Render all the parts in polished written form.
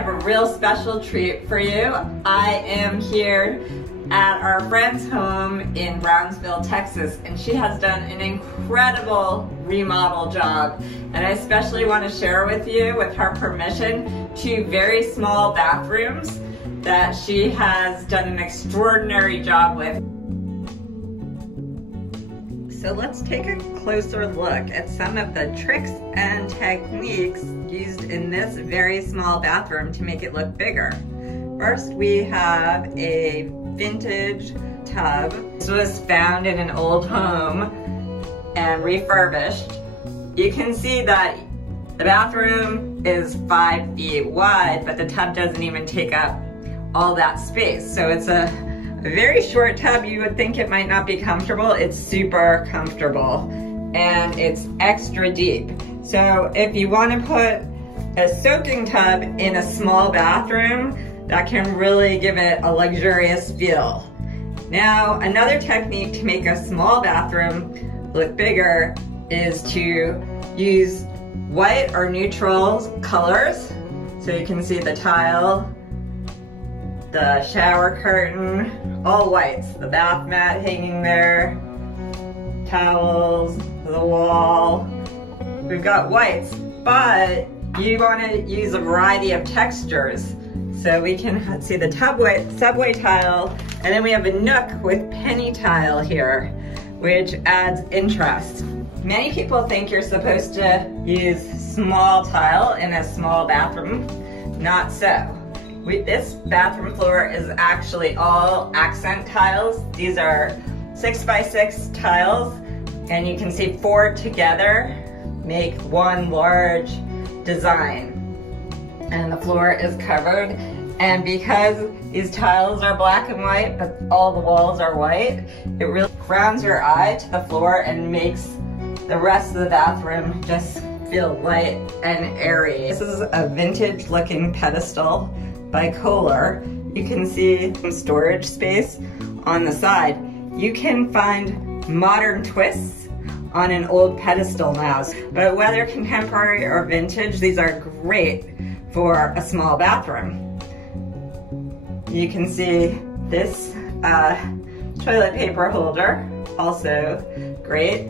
have a real special treat for you. I am here at our friend's home in Brownsville, Texas, and she has done an incredible remodel job. And I especially want to share with you, with her permission, 2 very small bathrooms that she has done an extraordinary job with. So let's take a closer look at some of the tricks and techniques used in this very small bathroom to make it look bigger. First, we have a vintage tub. This was found in an old home and refurbished. You can see that the bathroom is 5 feet wide, but the tub doesn't even take up all that space. So it's a very short tub. You would think it might not be comfortable. It's super comfortable and it's extra deep. So if you want to put a soaking tub in a small bathroom, that can really give it a luxurious feel. Now, another technique to make a small bathroom look bigger is to use white or neutral colors. So you can see the tile, the shower curtain, all whites, the bath mat hanging there, towels, the wall. We've got whites, but you want to use a variety of textures. So we can see the subway tile, and then we have a nook with penny tile here, which adds interest. Many people think you're supposed to use small tile in a small bathroom. Not so. This bathroom floor is actually all accent tiles. These are 6x6 tiles, and you can see 4 together make one large design. And the floor is covered. And because these tiles are black and white, but all the walls are white, it really grounds your eye to the floor and makes the rest of the bathroom just feel light and airy. This is a vintage looking pedestal by Kohler. You can see some storage space on the side. You can find modern twists on an old pedestal now, but whether contemporary or vintage, these are great for a small bathroom. You can see this toilet paper holder, also great.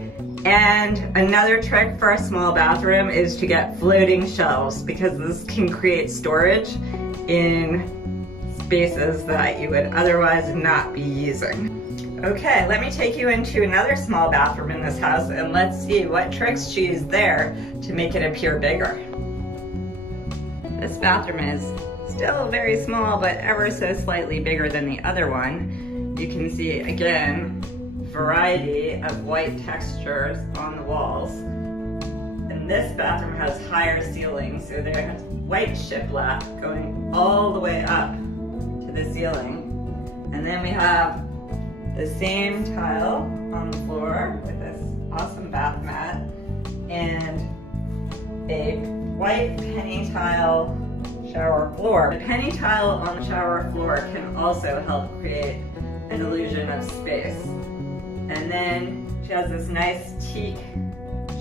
And another trick for a small bathroom is to get floating shelves, because this can create storage in spaces that you would otherwise not be using. Okay, let me take you into another small bathroom in this house and let's see what tricks she used there to make it appear bigger. This bathroom is still very small, but ever so slightly bigger than the other one. You can see, again, variety of white textures on the walls. And this bathroom has higher ceilings, so there's white shiplap going all the way up to the ceiling. And then we have the same tile on the floor with this awesome bath mat and a white penny tile shower floor. The penny tile on the shower floor can also help create an illusion of space. And then she has this nice teak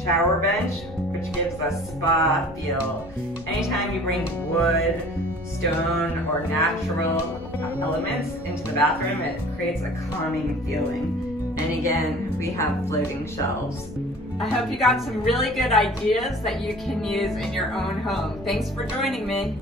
shower bench, which gives a spa feel. Anytime you bring wood, stone, or natural elements into the bathroom, it creates a calming feeling. And again, we have floating shelves. I hope you got some really good ideas that you can use in your own home. Thanks for joining me.